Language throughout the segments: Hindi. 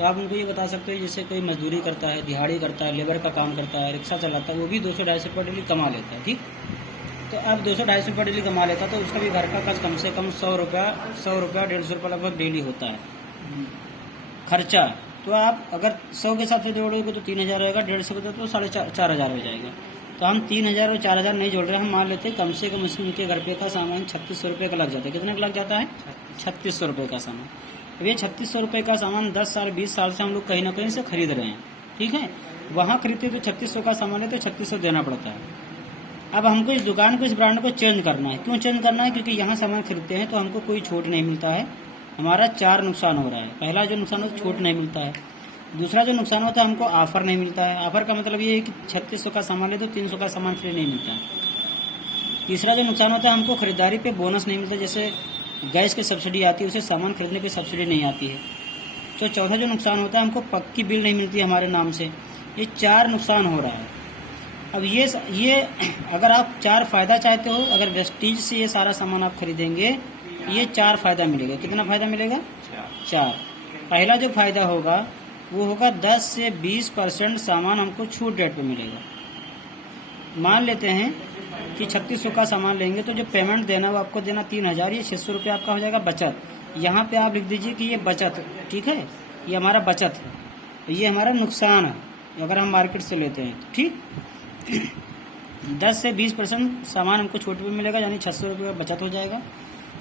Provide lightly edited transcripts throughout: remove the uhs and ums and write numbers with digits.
तो आप उनको ये बता सकते हो जैसे कोई मजदूरी करता है, दिहाड़ी करता है, लेबर का काम करता है, रिक्शा चलाता है, वो भी 200-250 रुपये डेली कमा लेता है। ठीक, तो अब 200-250 रुपये डेली कमा लेता है तो उसका भी घर का खर्च कम से कम 100 रुपया 150 रुपये लगभग डेली होता है खर्चा। तो आप अगर 100 के हिसाब से जोड़ोगे तो 3000 रहेगा, 150 का तो 4,500 हो जाएगा। तो हम 3000 और 4000 नहीं जोड़ रहे, हम मान लेते हैं कम से कम उनके घर पे का सामान 3600 रुपये का लग जाता है। कितना का लग जाता है? 3600 रुपये का सामान। अब ये 3600 रुपये का सामान 10 साल 20 साल से हम लोग कहीं ना कहीं से खरीद रहे हैं। ठीक है, वहाँ खरीदते तो 3600 का सामान है तो 3600 देना पड़ता है। अब हमको इस दुकान को, इस ब्रांड को चेंज करना है। क्यों चेंज करना है? क्योंकि यहाँ सामान खरीदते हैं तो हमको कोई छूट नहीं मिलता है। हमारा 4 नुकसान हो रहा है। पहला जो नुकसान होता है छूट नहीं मिलता है, दूसरा जो नुकसान होता है हमको ऑफर नहीं मिलता है। ऑफर का मतलब ये है कि 3600 का सामान ले तो 300 का सामान फ्री नहीं मिलता है। तीसरा जो नुकसान होता है हमको खरीदारी पे बोनस नहीं मिलता, जैसे गैस की सब्सिडी आती है उसे सामान खरीदने पे सब्सिडी नहीं आती है। तो चौथा जो नुकसान होता है हमको पक्की बिल नहीं मिलती हमारे नाम से। ये 4 नुकसान हो रहा है। अब ये अगर आप 4 फ़ायदा चाहते हो, अगर वेस्टीज से ये सारा सामान आप खरीदेंगे ये 4 फ़ायदा मिलेगा। कितना फ़ायदा मिलेगा? 4। पहला जो फ़ायदा होगा वो होगा 10 से 20% सामान हमको छूट रेट पे मिलेगा। मान लेते हैं कि 3600 का सामान लेंगे तो जो पेमेंट देना वो आपको देना 3000, ये 600 रुपये आपका हो जाएगा बचत। यहाँ पे आप लिख दीजिए कि ये बचत, ठीक है, ये हमारा बचत है, ये हमारा नुकसान है अगर हम मार्केट से लेते हैं। ठीक, 10 से 20% सामान हमको छूट पे मिलेगा, यानी 600 रुपये का बचत हो जाएगा।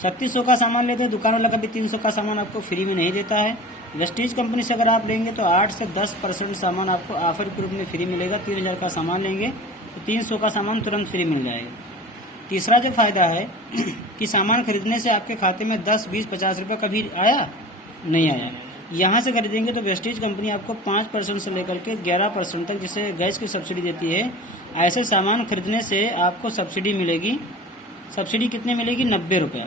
3600 का सामान लेते हैं, दुकान वाला कभी 300 का सामान आपको फ्री में नहीं देता है। वेस्टीज कंपनी से अगर आप लेंगे तो 8 से 10% सामान आपको ऑफर के रूप में फ्री मिलेगा। 3000 का सामान लेंगे तो 300 का सामान तुरंत फ्री मिल जाएगा। तीसरा जो फायदा है कि सामान खरीदने से आपके खाते में 10, 20, 50 रुपये कभी आया नहीं आया। यहाँ से खरीदेंगे तो वेस्टीज कंपनी आपको 5% से लेकर के 11% तक, जैसे गैस की सब्सिडी देती है, ऐसे सामान खरीदने से आपको सब्सिडी मिलेगी। सब्सिडी कितनी मिलेगी? 90 रुपये।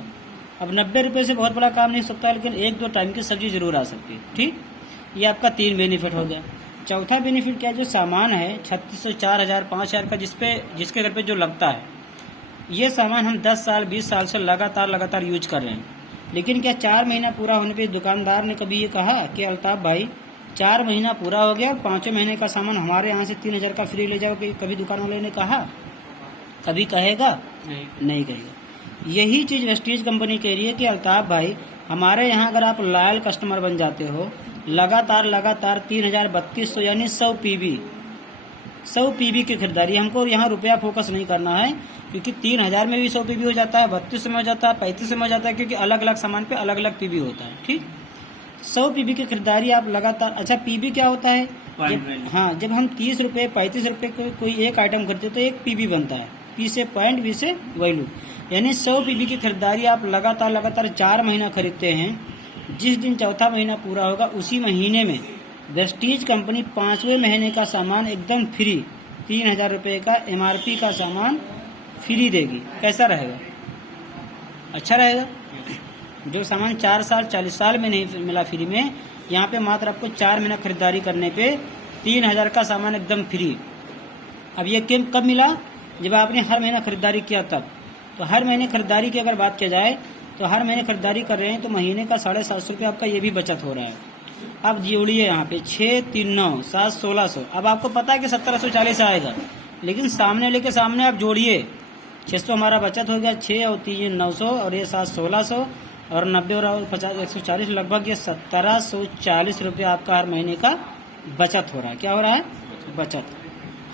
अब 90 रुपये से बहुत बड़ा काम नहीं सकता, लेकिन 1-2 टाइम की सब्जी जरूर आ सकती है। ठीक, ये आपका 3 बेनिफिट हो गया। चौथा बेनिफिट क्या है? जो सामान है 3600, 4000, 5000 का जिसके घर पे जो लगता है, ये सामान हम 10 साल 20 साल से लगातार यूज कर रहे हैं। लेकिन क्या 4 महीना पूरा होने पे दुकानदार ने कभी ये कहा कि अल्ताफ भाई 4 महीना पूरा हो गया और 5वें महीने का सामान हमारे यहाँ से 3000 का फ्री ले जाओ? कभी दुकान वाले ने कहा? कभी कहेगा? नहीं कहेगा। यही चीज़ वेस्टीज कंपनी कह रही है कि अल्ताफ भाई हमारे यहाँ अगर आप लॉयल कस्टमर बन जाते हो, लगातार 3000 यानी 100 पीबी की खरीदारी, हमको यहाँ रुपया फोकस नहीं करना है, क्योंकि 3000 में भी 100 पीबी हो जाता है, 32 में हो जाता है, 35 में हो जाता है, क्योंकि अलग अलग सामान पे अलग अलग पीबी होता है। ठीक, 100 पीबी की खरीदारी आप लगातार। अच्छा, पीबी क्या होता है? हाँ, जब हम 30 रुपये 35 रुपये कोई एक आइटम खरीदते तो एक पीबी बनता है। पी से पॉइंट, वी से वैल्यू, यानी 100 पीबी की खरीदारी आप लगातार 4 महीना खरीदते हैं। जिस दिन चौथा महीना पूरा होगा उसी महीने में वेस्टीज कंपनी 5वें महीने का सामान एकदम फ्री 3000 रुपये का MRP का सामान फ्री देगी। कैसा रहेगा? अच्छा रहेगा। जो सामान 4 साल 40 साल में नहीं मिला फ्री में, यहाँ पे मात्र आपको 4 महीना खरीदारी करने पे 3000 का सामान एकदम फ्री। अब ये कब मिला? जब आपने हर महीना खरीदारी किया तब। तो हर महीने खरीदारी की अगर बात किया जाए तो हर महीने खरीदारी कर रहे हैं तो महीने का 750 रुपये आपका ये भी बचत हो रहा है। अब जोड़िए यहाँ पे 6, 3, 9, 7, 1600। अब आपको पता है कि 1740 आएगा, लेकिन सामने लेके सामने आप जोड़िए। 600 हमारा बचत हो गया, 6 और 3 900 और ये 7 1600 और 90 और 50 140, लगभग ये 1740 रुपये आपका हर महीने का बचत हो रहा है। क्या हो रहा है? बचत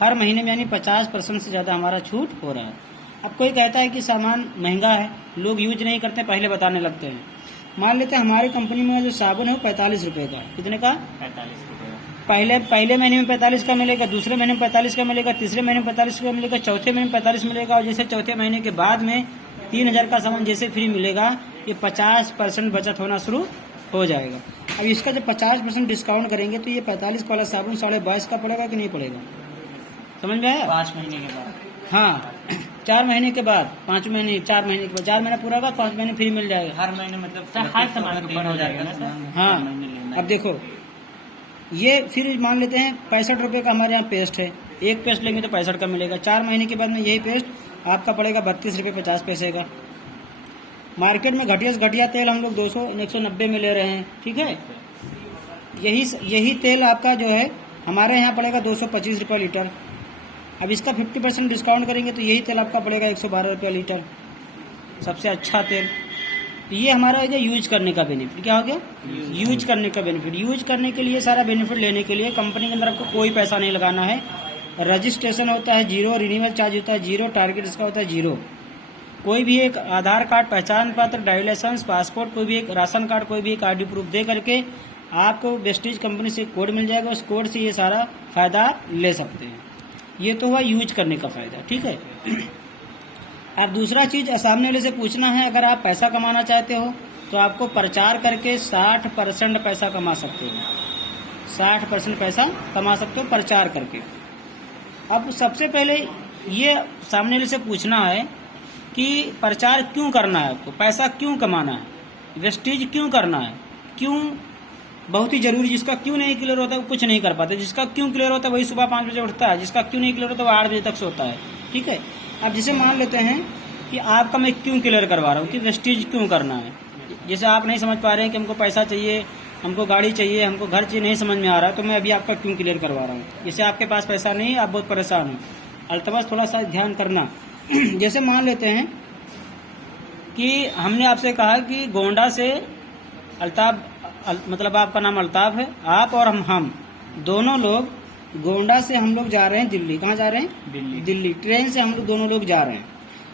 हर महीने में, यानी 50% से ज़्यादा हमारा छूट हो रहा है। अब कोई कहता है कि सामान महंगा है, लोग यूज नहीं करते, पहले बताने लगते हैं। मान लेते हैं हमारी कंपनी में जो साबुन है वो 45 रुपये का। कितने का? 45 रुपये। पहले महीने में 45 का मिलेगा, दूसरे महीने में 45 का मिलेगा, तीसरे महीने में 45 का मिलेगा, चौथे महीने में 45 मिलेगा, और जैसे चौथे महीने के बाद में 3000 का सामान जैसे फ्री मिलेगा, ये 50% बचत होना शुरू हो जाएगा। अब इसका जब 50% डिस्काउंट करेंगे तो ये 45 वाला साबुन 22.5 का पड़ेगा कि नहीं पड़ेगा? समझ में आया? 5 महीने के बाद। हाँ, 4 महीने के बाद, 5 महीने, 4 महीने के बाद, 4 महीना पूरा होगा, 5 महीने फ्री मिल जाएगा। हर महीने मतलब हर सामान ऊपर हो जाएगा ना सर? हाँ। अब देखो, ये फिर मान लेते हैं 65 रुपये का हमारे यहाँ पेस्ट है, एक पेस्ट लेंगे तो 65 का मिलेगा। 4 महीने के बाद में यही पेस्ट आपका पड़ेगा 32 रुपये 50 पैसे का। मार्केट में घटिया से घटिया तेल हम लोग 200 190 में ले रहे हैं। ठीक है, यही तेल आपका जो है हमारे यहाँ पड़ेगा 225 रुपये लीटर। अब इसका 50% डिस्काउंट करेंगे तो यही तेल आपका पड़ेगा 112 रुपये लीटर, सबसे अच्छा तेल। तो ये हमारा है यूज करने का बेनिफिट। क्या हो गया? यूज करने का बेनिफिट। यूज करने के लिए सारा बेनिफिट लेने के लिए कंपनी के अंदर आपको कोई पैसा नहीं लगाना है। रजिस्ट्रेशन होता है 0, रिन्यूअल चार्ज होता है 0, टारगेट इसका होता है 0। कोई भी एक आधार कार्ड, पहचान पत्र, ड्राइविंग लाइसेंस, पासपोर्ट, कोई भी एक राशन कार्ड, कोई भी एक आईडी प्रूफ दे करके आपको वेस्टीज कंपनी से कोड मिल जाएगा। उस कोड से ये सारा फायदा ले सकते हैं। ये तो हुआ यूज करने का फायदा, ठीक है। अब दूसरा चीज सामने वाले से पूछना है, अगर आप पैसा कमाना चाहते हो तो आपको प्रचार करके 60% पैसा कमा सकते हो। 60% पैसा कमा सकते हो प्रचार करके। अब सबसे पहले ये सामने वाले से पूछना है कि प्रचार क्यों करना है, आपको पैसा क्यों कमाना है, वेस्टीज क्यों करना है, क्यों बहुत ही जरूरी। जिसका क्यों नहीं क्लियर होता है वो कुछ नहीं कर पाते। जिसका क्यों क्लियर होता है वही सुबह 5 बजे उठता है। जिसका क्यों नहीं क्लियर होता है वो 8 बजे तक सोता है, ठीक है। अब जैसे मान लेते हैं कि आपका मैं क्यों क्लियर करवा रहा हूँ कि वेस्टीज क्यों करना है। जैसे आप नहीं समझ पा रहे हैं कि हमको पैसा चाहिए, हमको गाड़ी चाहिए, हमको घर चाहिए, नहीं समझ में आ रहा है, तो मैं अभी आपका क्यों क्लियर करवा रहा हूँ। जैसे आपके पास पैसा नहीं है, आप बहुत परेशान हो, अल्तमस थोड़ा सा ध्यान करना। जैसे मान लेते हैं कि हमने आपसे कहा कि गोंडा से अल्ताफ, मतलब आपका नाम अल्ताफ है, आप और हम दोनों लोग गोंडा से हम लोग जा रहे हैं दिल्ली। कहाँ जा रहे हैं? दिल्ली। ट्रेन से हम लोग दोनों लोग जा रहे हैं।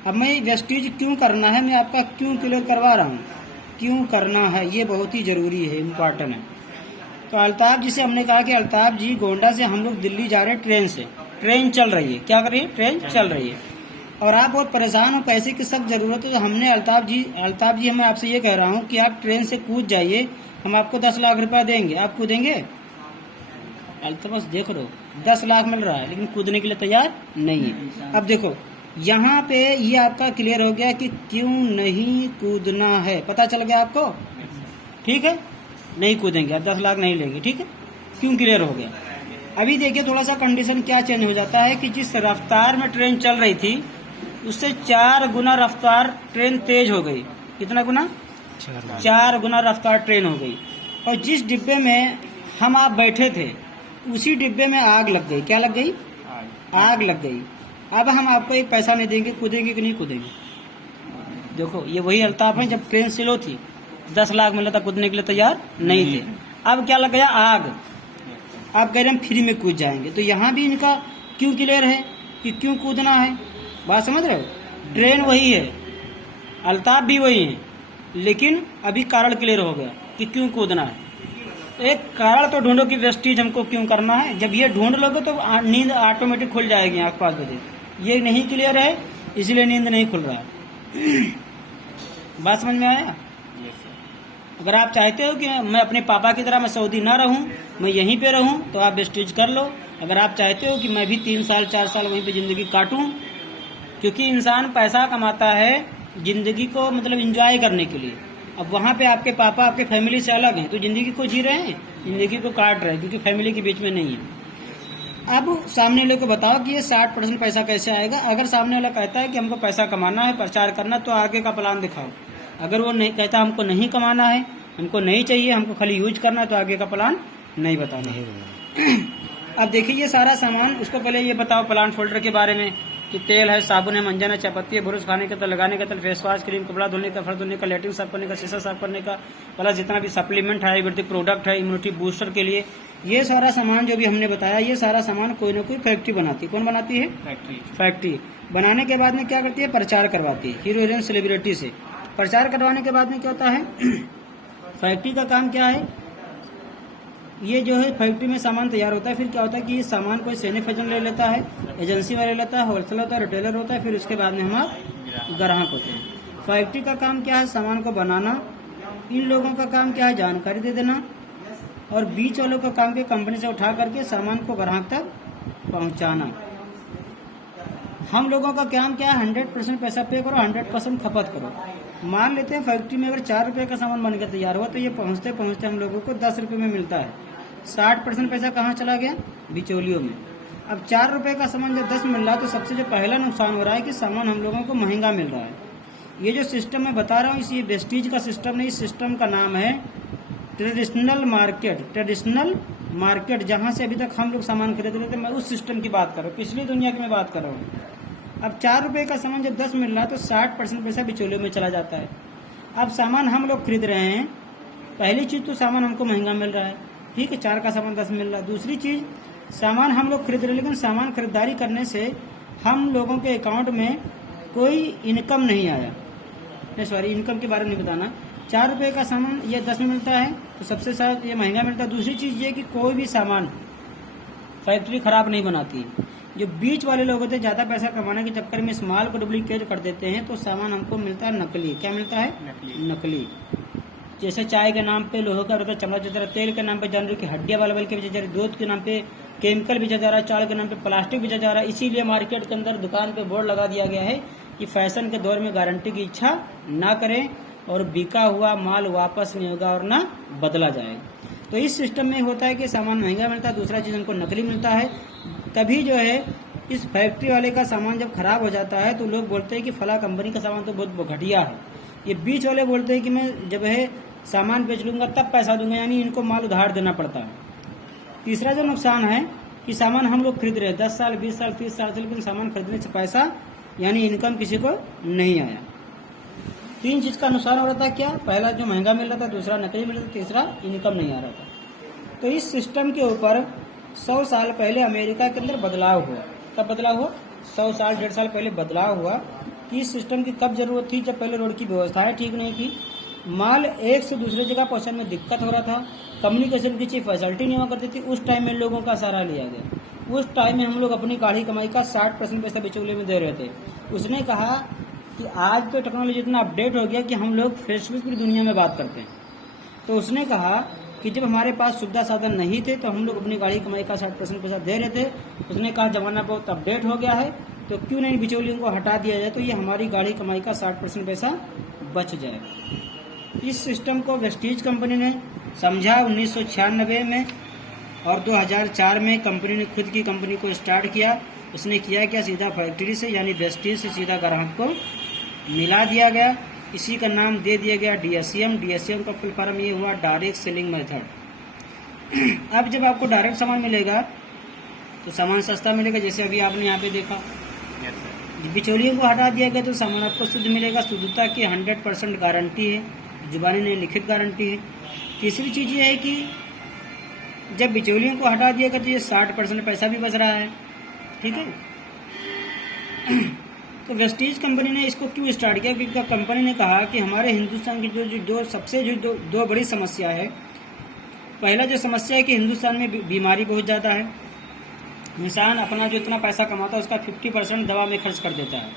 अब मैं वेस्टीज क्यों करना है, मैं आपका क्यों क्लियर करवा रहा हूँ। क्यों करना है ये बहुत ही जरूरी है, इम्पोर्टेंट है। तो अल्ताफ जी से हमने कहा कि अल्ताफ जी गोंडा से हम लोग दिल्ली जा रहे हैं ट्रेन से। ट्रेन चल रही है, क्या कर रही है? ट्रेन चल रही है। और आप बहुत परेशान हो, पैसे की सख्त जरूरत है। तो हमने अल्ताफ जी मैं आपसे ये कह रहा हूँ कि आप ट्रेन से कूद जाइए, हम आपको 10 लाख रुपया देंगे। आप कूदेंगे? अल्तमस देख लो 10 लाख मिल रहा है लेकिन कूदने के लिए तैयार नहीं है। अब देखो यहाँ पे ये आपका क्लियर हो गया कि क्यों नहीं कूदना है, पता चल गया आपको, ठीक है। नहीं कूदेंगे, आप 10 लाख नहीं लेंगे, ठीक है। क्यों क्लियर हो गया। अभी देखिए थोड़ा सा कंडीशन क्या चेंज हो जाता है कि जिस रफ्तार में ट्रेन चल रही थी उससे 4 गुना रफ्तार ट्रेन तेज हो गई। कितना गुना? 4 गुना रफ्तार ट्रेन हो गई। और जिस डिब्बे में हम आप बैठे थे उसी डिब्बे में आग लग गई। क्या लग गई? आग लग गई। अब हम आपको एक पैसा नहीं देंगे, कूदेंगे कि नहीं कूदेंगे? देखो ये वही अल्ताफ है जब ट्रेन स्लो थी, 10 लाख मिला था, कूदने के लिए तैयार नहीं थे। अब क्या लग गया? आग। आप कह रहे हैं फ्री में कूद जाएंगे। तो यहाँ भी इनका क्यों क्लियर है कि क्यों कूदना है। बात समझ रहे हो? ट्रेन वही है, अल्ताफ भी वही है, लेकिन अभी कारण क्लियर हो गया कि क्यों कूदना है। एक कारण तो ढूंढो कि वेस्टीज हमको क्यों करना है। जब ये ढूंढ लोगे तो नींद ऑटोमेटिक खुल जाएगी आँख 5 बजे। ये नहीं क्लियर है इसलिए नींद नहीं खुल रहा है। बात समझ में आया? अगर आप चाहते हो कि मैं अपने पापा की तरह मैं सऊदी ना रहूं, मैं यहीं पे रहूं, तो आप वेस्टीज कर लो। अगर आप चाहते हो कि मैं भी 3 साल 4 साल वहीं पे जिंदगी काटूं, क्योंकि इंसान पैसा कमाता है जिंदगी को मतलब एंजॉय करने के लिए। अब वहाँ पे आपके पापा आपके फैमिली से अलग हैं तो जिंदगी को जी रहे हैं, जिंदगी को काट रहे हैं क्योंकि फैमिली के बीच में नहीं है। अब सामने वाले को बताओ कि ये 60% पैसा कैसे आएगा। अगर सामने वाला कहता है कि हमको पैसा कमाना है, प्रचार करना, तो आगे का प्लान दिखाओ। अगर वो नहीं कहता हमको नहीं कमाना है, हमको नहीं चाहिए, हमको खाली यूज करना है, तो आगे का प्लान नहीं बताना है। अब देखिए ये सारा सामान, उसको पहले ये बताओ प्लांट फोल्डर के बारे में कि तेल है, साबुन है, मंजन है, चायपत्ती है, ब्रश खाने का तेल, लगाने का तेल, फेस वॉश, क्रीम, कपड़ा धोने का, फर धोने का, लेटरिन साफ करने का, शीशा साफ करने का, प्लस जितना भी सप्लीमेंट है, आयुर्वेदिक प्रोडक्ट है, इम्यूनिटी बूस्टर के लिए, ये सारा सामान जो भी हमने बताया, ये सारा सामान कोई ना कोई फैक्ट्री बनाती है। कौन बनाती है? फैक्ट्री। बनाने के बाद में क्या करती है? प्रचार करवाती है हीरो हीरोइन सेलिब्रिटी से। प्रचार करवाने के बाद में क्या होता है? फैक्ट्री का काम क्या है? ये जो है फैक्ट्री में सामान तैयार होता है। फिर क्या होता है कि ये सामान कोई सैनिफेजन ले लेता है, एजेंसी वाले लेता है, होलसेलर होता है, रिटेलर होता है, फिर उसके बाद में हमारे ग्राहक होते हैं। फैक्ट्री का काम क्या है? सामान को बनाना। इन लोगों का काम क्या है? जानकारी दे देना। और बीच वालों का काम क्या? कंपनी से उठा करके सामान को ग्राहक तक पहुंचाना। हम लोगों का काम क्या है? 100% पैसा पे करो, 100% खपत करो। मान लेते हैं फैक्ट्री में अगर 4 रुपये का सामान बनकर तैयार हुआ तो ये पहुंचते पहुंचते हम लोगों को 10 रुपये में मिलता है। 60% पैसा कहाँ चला गया? बिचौलियों में। अब 4 रुपये का सामान जब 10 मिल रहा है तो सबसे जो पहला नुकसान हो रहा है कि सामान हम लोगों को महंगा मिल रहा है। ये जो सिस्टम मैं बता रहा हूँ, इस ये वेस्टीज का सिस्टम नहीं, इस सिस्टम का नाम है ट्रेडिशनल मार्केट जहाँ से अभी तक हम लोग सामान खरीद रहे थे, मैं उस सिस्टम की बात कर रहा हूँ, पिछली दुनिया की मैं बात कर रहा हूँ। अब 4 रुपये का सामान जब 10 मिल रहा है तो 60% पैसा बिचौलियों में चला जाता है। अब सामान हम लोग खरीद रहे हैं, पहली चीज़ तो सामान हमको महंगा मिल रहा है, ठीक है, 4 का सामान 10 मिल रहा है। दूसरी चीज़, सामान हम लोग खरीद रहे हैं, लेकिन सामान खरीदारी करने से हम लोगों के अकाउंट में कोई इनकम नहीं आया। नहीं सॉरी, इनकम के बारे में नहीं बताना। 4 रुपये का सामान ये 10 में मिलता है तो सबसे साथ ये महंगा मिलता है। दूसरी चीज़ ये कि कोई भी सामान फैक्ट्री ख़राब नहीं बनाती है। जो बीच वाले लोग होते हैं, ज़्यादा पैसा कमाने के चक्कर में इस माल को डुप्लीकेट कर देते हैं, तो सामान हमको मिलता है नकली। क्या मिलता है? नकली। जैसे चाय के नाम पे लोहे का रहता चमड़ा बेचा रहा, तेल के नाम पे जानवर की हड्डियाँ वाला बल के बेचा जा रहा है, दूध के नाम पे केमिकल बेचा जा रहा है, चावल के नाम पे प्लास्टिक बेचा जा रहा है। इसीलिए मार्केट के अंदर दुकान पे बोर्ड लगा दिया गया है कि फैशन के दौर में गारंटी की इच्छा ना करें और बिका हुआ माल वापस नहीं होगा और ना बदला जाएगा। तो इस सिस्टम में होता है कि सामान महंगा मिलता है, दूसरा चीज़ हमको नकली मिलता है। तभी जो है इस फैक्ट्री वाले का सामान जब खराब हो जाता है तो लोग बोलते हैं कि फला कंपनी का सामान तो बहुत घटिया है। ये बीच वाले बोलते हैं कि मैं जब है सामान बेच लूँगा तब पैसा दूंगा, यानी इनको माल उधार देना पड़ता है। तीसरा जो नुकसान है कि सामान हम लोग खरीद रहे हैं 10 साल 20 साल 30 साल से, लेकिन सामान खरीदने से पैसा यानी इनकम किसी को नहीं आया। 3 चीज़ का नुकसान हो रहा था। क्या? पहला जो महंगा मिल रहा था, दूसरा नकली मिल रहा था, तीसरा इनकम नहीं आ रहा था। तो इस सिस्टम के ऊपर 100 साल पहले अमेरिका के अंदर बदलाव हुआ। कब बदलाव हुआ? 100 साल 1.5 साल पहले बदलाव हुआ कि इस सिस्टम की कब जरूरत थी? जब पहले रोड की व्यवस्थाएं ठीक नहीं थी, माल एक से दूसरे जगह पहुंचाने में दिक्कत हो रहा था, कम्युनिकेशन की फैसिलिटी नहीं हुआ करती थी। उस टाइम में लोगों का सहारा लिया गया। उस टाइम में हम लोग अपनी काढ़ी कमाई का 60% पैसा बिचौलिए में दे रहे थे। उसने कहा कि आज तो टेक्नोलॉजी इतना अपडेट हो गया कि हम लोग फेस टू फेस पूरी दुनिया में बात करते हैं। तो उसने कहा कि जब हमारे पास सुविधा साधन नहीं थे तो हम लोग अपनी गाड़ी कमाई का 60% पैसा दे रहे थे। उसने कहा ज़माना बहुत अपडेट हो गया है तो क्यों नहीं बिचौलियों को हटा दिया जाए, तो ये हमारी गाड़ी कमाई का 60% पैसा बच जाए। इस सिस्टम को वेस्टीज कंपनी ने समझा 1996 में, और 2004 में कंपनी ने खुद की कंपनी को स्टार्ट किया। उसने किया क्या? सीधा फैक्ट्री से यानी वेस्टीज से सीधा ग्राहक को मिला दिया गया। इसी का नाम दे दिया गया DSCM। DSCM का फुल फॉर्म ये हुआ डायरेक्ट सेलिंग मेथड। अब जब आपको डायरेक्ट सामान मिलेगा तो सामान सस्ता मिलेगा, जैसे अभी आपने यहाँ पे देखा। बिचौलियों को हटा दिया गया तो सामान आपको शुद्ध मिलेगा। शुद्धता की 100% गारंटी है, जुबानी नहीं लिखित गारंटी है। तीसरी चीज़ ये है कि जब बिचौलियों को हटा दिया गया तो ये 60% पैसा भी बच रहा है, ठीक है। तो वेस्टीज कंपनी ने इसको क्यों स्टार्ट किया? क्योंकि कंपनी ने कहा कि हमारे हिंदुस्तान की जो दो बड़ी समस्या है। पहला जो समस्या है कि हिंदुस्तान में बीमारी बहुत ज़्यादा है। इंसान अपना जो इतना पैसा कमाता है उसका 50% दवा में खर्च कर देता है,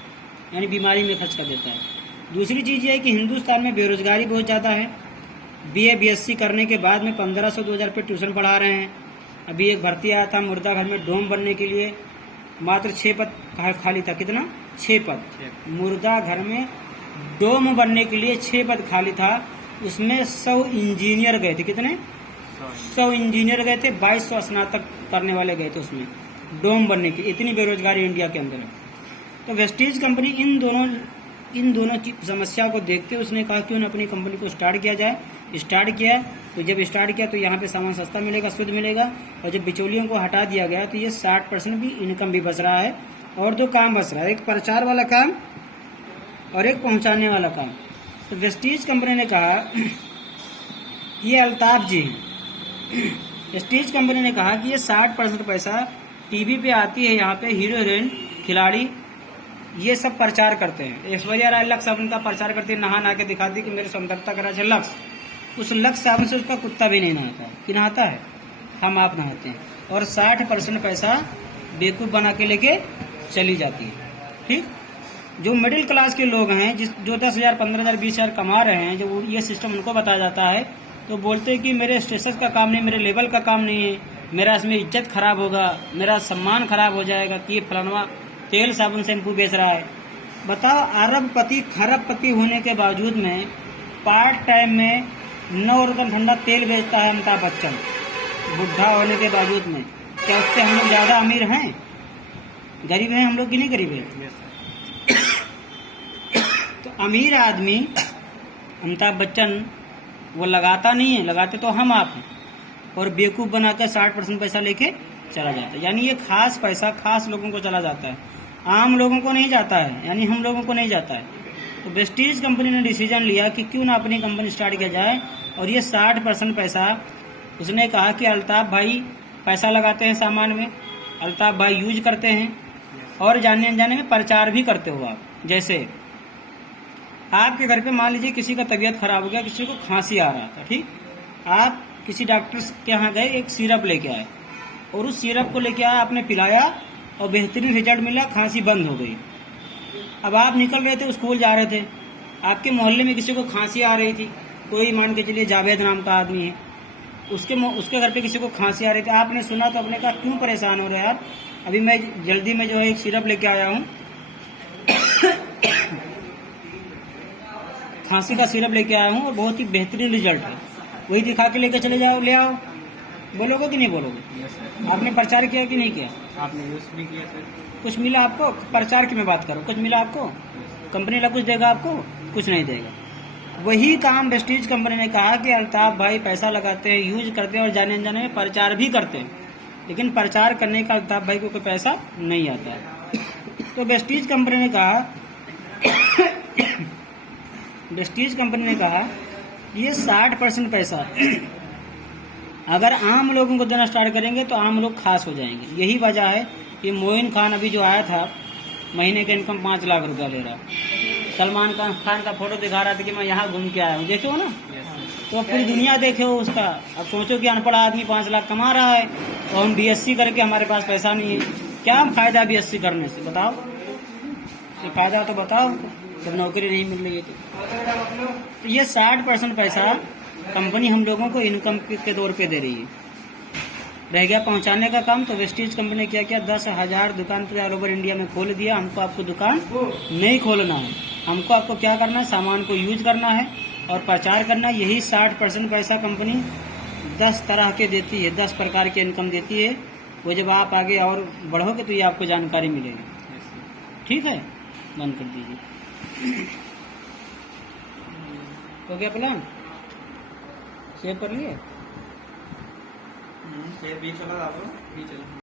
यानी बीमारी में खर्च कर देता है। दूसरी चीज़ ये है कि हिंदुस्तान में बेरोजगारी बहुत ज़्यादा है। BA BSc करने के बाद में 1500-2000 रुपये ट्यूशन पढ़ा रहे हैं। अभी एक भर्ती आया था मुर्दा घर में डोम बनने के लिए, मात्र 6 पद खाली था। कितना? 6 पद। मुर्दा घर में डोम बनने के लिए 6 पद खाली था। उसमें 100 इंजीनियर गए थे। कितने? 100 इंजीनियर गए थे, 2200 स्नातक करने वाले गए थे उसमें डोम बनने की। इतनी बेरोजगारी इंडिया के अंदर है। तो वेस्टीज कंपनी इन दोनों समस्या को देखते हुए उसने कहा क्यों न अपनी कंपनी को स्टार्ट किया जाए। स्टार्ट किया तो जब स्टार्ट किया तो यहाँ पे सामान सस्ता मिलेगा, शुद्ध मिलेगा, और जब बिचौलियों को हटा दिया गया तो ये 60% भी इनकम भी बच रहा है और 2 काम बच रहा है, एक प्रचार वाला काम और एक पहुँचाने वाला काम। तो वेस्टीज कंपनी ने कहा, ये अल्ताफ जी हैं, वेस्टीज कंपनी ने कहा कि ये 60% पैसा टीवी पे आती है, यहाँ पे हीरो हीरोइन खिलाड़ी ये सब प्रचार करते हैं। ऐश्वर्या राय लक्स साबुन का प्रचार करती है, नहा के दिखाती कि मेरी सुंदरता का राज है लक्स। उस लक्स साबुन से उसका कुत्ता भी नहीं नहाता है। कि नहाता है? हम आप नहाते हैं। और 60% पैसा बेवकूफ़ बना के लेके चली जाती है, ठीक। जो मिडिल क्लास के लोग हैं, जो 10,000 15,000 20,000 कमा रहे हैं, जब ये सिस्टम उनको बताया जाता है तो बोलते हैं कि मेरे स्टेटस का काम नहीं, मेरे लेवल का काम नहीं है, मेरा इसमें इज्जत खराब होगा, मेरा सम्मान खराब हो जाएगा कि ये फलाना तेल साबुन शैम्पू बेच रहा है। बताओ, अरबपति खरबपति होने के बावजूद में पार्ट टाइम में 9 रुपये ठंडा तेल बेचता है अमिताभ बच्चन, बुढ़ा होने के बावजूद में। क्या उससे हम लोग ज़्यादा अमीर हैं? गरीब हैं हम लोग कि नहीं गरीब हैं? तो अमीर आदमी अमिताभ बच्चन वो लगाता नहीं है, लगाते तो हम आप हैं, और बेवकूफ़ बनाकर 60% पैसा लेके चला जाता है। यानी ये खास पैसा खास लोगों को चला जाता है, आम लोगों को नहीं जाता है, यानी हम लोगों को नहीं जाता है। तो वेस्टीज कंपनी ने डिसीजन लिया कि क्यों ना अपनी कंपनी स्टार्ट किया जाए, और ये 60% पैसा उसने कहा कि अल्ताफ भाई पैसा लगाते हैं सामान में, अल्ताफ भाई यूज करते हैं, और जाने अनजाने में प्रचार भी करते हो आप। जैसे आपके घर पे मान लीजिए किसी का तबीयत खराब हो गया, किसी को खांसी आ रहा था, ठीक, आप किसी डॉक्टर के यहाँ गए, एक सिरप लेके आए, और उस सिरप को लेके आए, आपने पिलाया और बेहतरीन रिजल्ट मिला, खांसी बंद हो गई। अब आप निकल रहे थे, स्कूल जा रहे थे, आपके मोहल्ले में किसी को खांसी आ रही थी, कोई मान के चलिए जावेद नाम का आदमी है, उसके घर पे किसी को खांसी आ रही थी, आपने सुना तो आपने कहा क्यों परेशान हो रहे हैं आप, अभी मैं जल्दी में जो है एक सिरप लेके आया हूँ, खांसी का सिरप लेके आया हूँ और बहुत ही बेहतरीन रिजल्ट है, वही दिखा के लेके चले जाओ, ले आओ, बोलोगे कि नहीं बोलोगे? Yes sir. आपने प्रचार किया कि नहीं किया? आपने यूज भी किया सर। कुछ मिला आपको? प्रचार की मैं बात करूँ, कुछ मिला आपको? कंपनी वाला कुछ देगा आपको? कुछ नहीं देगा। वही काम वेस्टीज कंपनी ने कहा कि अल्ताफ भाई पैसा लगाते हैं, यूज करते हैं, और जाने अनजाने में प्रचार भी करते हैं, लेकिन प्रचार करने का अल्ताफ भाई को कोई पैसा नहीं आता है। तो वेस्टीज कंपनी ने कहा वेस्टीज कंपनी ने कहा ये 60% पैसा अगर आम लोगों को देना स्टार्ट करेंगे तो आम लोग खास हो जाएंगे। यही वजह है कि मोइन खान अभी जो आया था, महीने का इनकम 5 लाख रुपया ले रहा, सलमान खान का फोटो दिखा रहा था कि मैं यहाँ घूम के आया हूँ, देखे हो ना, तो पूरी दुनिया देखे हो उसका। अब सोचो कि अनपढ़ आदमी 5 लाख कमा रहा है, और हम BSc करके हमारे पास पैसा नहीं है, क्या फायदा BSc करने से, बताओ, ये फायदा तो बताओ, जब नौकरी नहीं मिल रही है तो ये 60% पैसा कंपनी हम लोगों को इनकम के तौर पे दे रही है। रह गया पहुंचाने का काम, तो वेस्टीज कंपनी ने क्या किया, 10,000 दुकान तो ऑल ओवर इंडिया में खोल दिया। हमको आपको दुकान नहीं खोलना है, हमको आपको क्या करना है, सामान को यूज करना है और प्रचार करना है। यही 60% पैसा कंपनी 10 तरह के देती है, 10 प्रकार की इनकम देती है। वो जब आप आगे और बढ़ोगे तो ये आपको जानकारी मिलेगी। ठीक है, बंद कर दीजिए। हो गया प्लान, सेव कर लिए? सेव भी चला, आप भी चला।